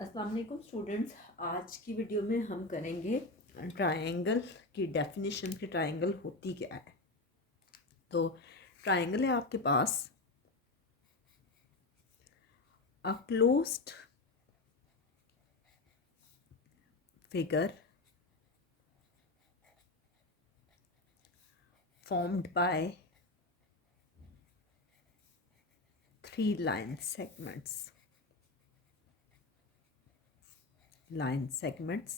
अस्सलाम वालेकुम स्टूडेंट्स। आज की वीडियो में हम करेंगे ट्रायंगल की डेफिनेशन कि ट्रायंगल होती क्या है। तो ट्रायंगल है आपके पास a closed figure formed by three line segments. Line segments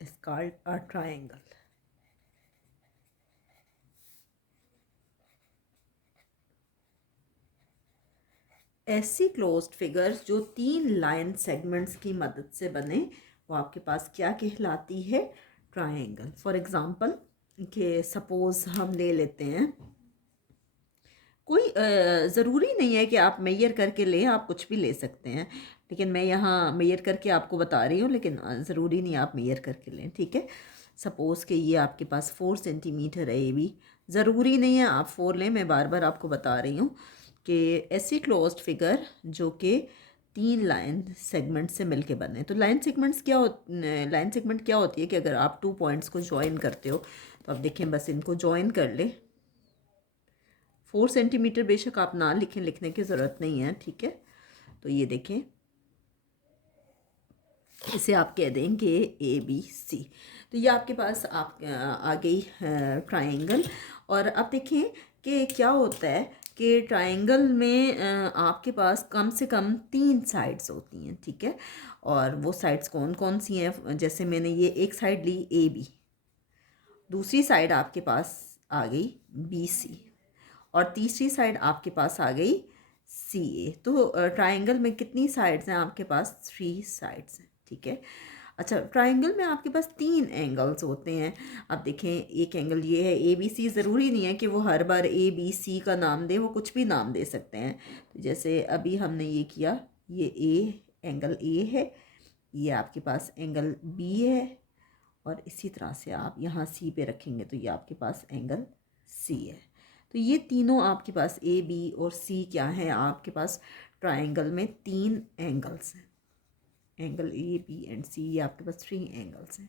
is called a triangle. ऐसी क्लोज्ड फिगर्स जो तीन लाइन सेगमेंट्स की मदद से बने वो आपके पास क्या कहलाती है? ट्रायंगल। फॉर एग्जांपल कि सपोज हम ले लेते हैं, कोई ज़रूरी नहीं है कि आप मेजर करके लें, आप कुछ भी ले सकते हैं, लेकिन मैं यहाँ मेजर करके आपको बता रही हूँ, लेकिन ज़रूरी नहीं आप मेजर करके लें। ठीक है, सपोज़ कि ये आपके पास 4 सेंटीमीटर है, ये भी ज़रूरी नहीं है आप 4 लें। मैं बार बार आपको बता रही हूँ कि ऐसी क्लोज्ड फिगर जो कि तीन लाइन सेगमेंट से मिलके बने। तो लाइन सेगमेंट क्या होती है कि अगर आप 2 पॉइंट्स को ज्वाइन करते हो तो आप देखें, बस इनको ज्वाइन कर ले। 4 सेंटीमीटर बेशक आप ना लिखें, लिखने की ज़रूरत नहीं है। ठीक है, तो ये देखें, इसे आप कह दें कि ABC। तो ये आपके पास आप आ गई ट्रायंगल। और अब देखें कि क्या होता है कि ट्रायंगल में आपके पास कम से कम 3 साइड्स होती हैं। ठीक है, और वो साइड्स कौन कौन सी हैं? जैसे मैंने ये एक साइड ली AB, दूसरी साइड आपके पास आ गई BC, और तीसरी साइड आपके पास आ गई CA। तो ट्रायंगल में कितनी साइड्स हैं आपके पास? 3 साइड्स हैं। ठीक है, अच्छा, ट्रायंगल में आपके पास 3 एंगल्स होते हैं। अब देखें, एक एंगल ये है ABC। ज़रूरी नहीं है कि वो हर बार ABC का नाम दे, वो कुछ भी नाम दे सकते हैं। तो जैसे अभी हमने ये किया, ये एंगल A है, ये आपके पास एंगल B है, और इसी तरह से आप यहाँ C पे रखेंगे तो ये आपके पास एंगल C है। तो ये तीनों आपके पास AB और C क्या है? आपके पास ट्रायंगल में 3 एंगल्स हैं। एंगल AB एंड C, ये आपके पास 3 एंगल्स हैं।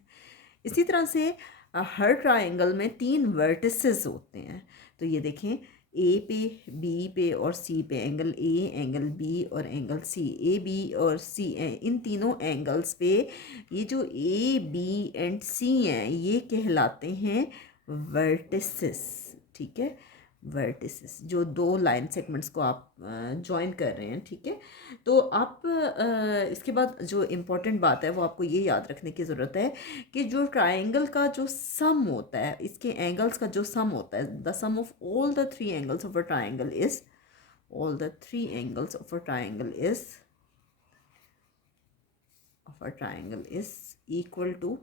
इसी तरह से हर ट्रायंगल में 3 वर्टिसेस होते हैं। तो ये देखें, A पे, B पे और C पे एंगल A, एंगल B और एंगल C। AB और C, इन तीनों एंगल्स पे ये जो AB एंड C हैं ये कहलाते हैं वर्टिसेस। ठीक है, वर्टिसेस, जो दो लाइन सेगमेंट्स को आप ज्वाइन कर रहे हैं। ठीक है, तो आप इसके बाद जो इम्पोर्टेंट बात है वो आपको ये याद रखने की ज़रूरत है कि जो ट्रायंगल का जो सम होता है, इसके एंगल्स का जो सम होता है, the sum of all the 3 angles of a triangle is, all the 3 angles of a triangle is equal to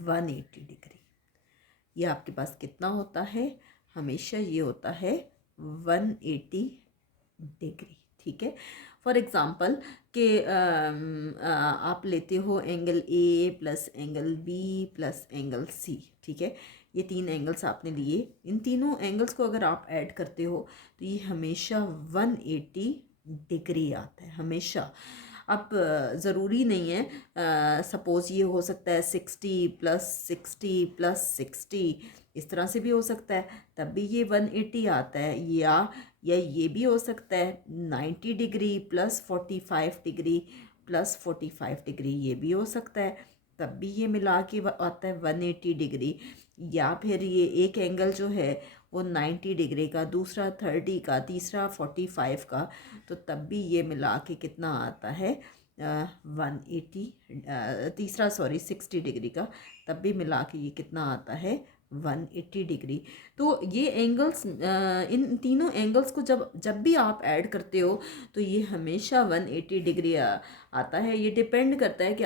180 degree. ये आपके पास कितना होता है? हमेशा ये होता है 180 डिग्री। ठीक है, फॉर एग्ज़ाम्पल कि आप लेते हो angle A plus angle B plus angle C। ठीक है, ये 3 एंगल्स आपने लिए। इन तीनों एंगल्स को अगर आप ऐड करते हो तो ये हमेशा 180 डिग्री आता है, हमेशा। अब ज़रूरी नहीं है, सपोज़ ये हो सकता है 60 + 60 + 60, इस तरह से भी हो सकता है, तब भी ये 180 आता है। या ये भी हो सकता है 90 डिग्री + 45 डिग्री + 45 डिग्री, ये भी हो सकता है, तब भी ये मिला के आता है 180 डिग्री। या फिर ये एक एंगल जो है वो 90 डिग्री का, दूसरा 30 का, तीसरा 45 का, तो तब भी ये मिला के कितना आता है? 180। तीसरा 60 डिग्री का, तब भी मिला के ये कितना आता है? 180 डिग्री। तो ये एंगल्स, इन तीनों एंगल्स को जब जब भी आप ऐड करते हो तो ये हमेशा 180 डिग्री आता है। ये डिपेंड करता है कि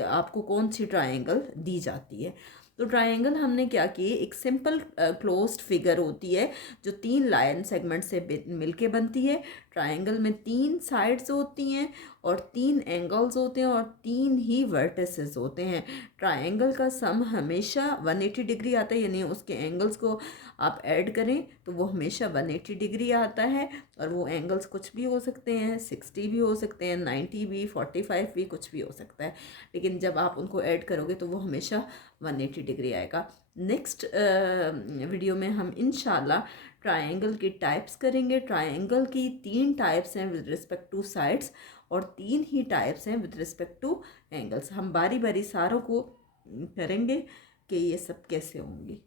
आपको कौन सी ट्रायंगल दी जाती है। तो ट्रायंगल हमने क्या किए, एक सिंपल क्लोज्ड फिगर होती है जो 3 लाइन सेगमेंट से मिलके बनती है। ट्रायंगल में 3 साइड्स होती हैं और 3 एंगल्स होते हैं और 3 ही वर्टिसेस होते हैं। ट्रायंगल का सम हमेशा 180 डिग्री आता है, यानी उसके एंगल्स को आप ऐड करें तो वो हमेशा 180 डिग्री आता है। और वो एंगल्स कुछ भी हो सकते हैं, 60 भी हो सकते हैं, 90 भी, 45 भी, कुछ भी हो सकता है, लेकिन जब आप उनको ऐड करोगे तो वो हमेशा 180 डिग्री आएगा। नेक्स्ट वीडियो में हम इंशाल्लाह ट्रायंगल की टाइप्स करेंगे। ट्रायंगल की 3 टाइप्स हैं विद रिस्पेक्ट टू साइड्स और 3 ही टाइप्स हैं विद रिस्पेक्ट टू एंगल्स। हम बारी बारी सारों को करेंगे कि ये सब कैसे होंगे।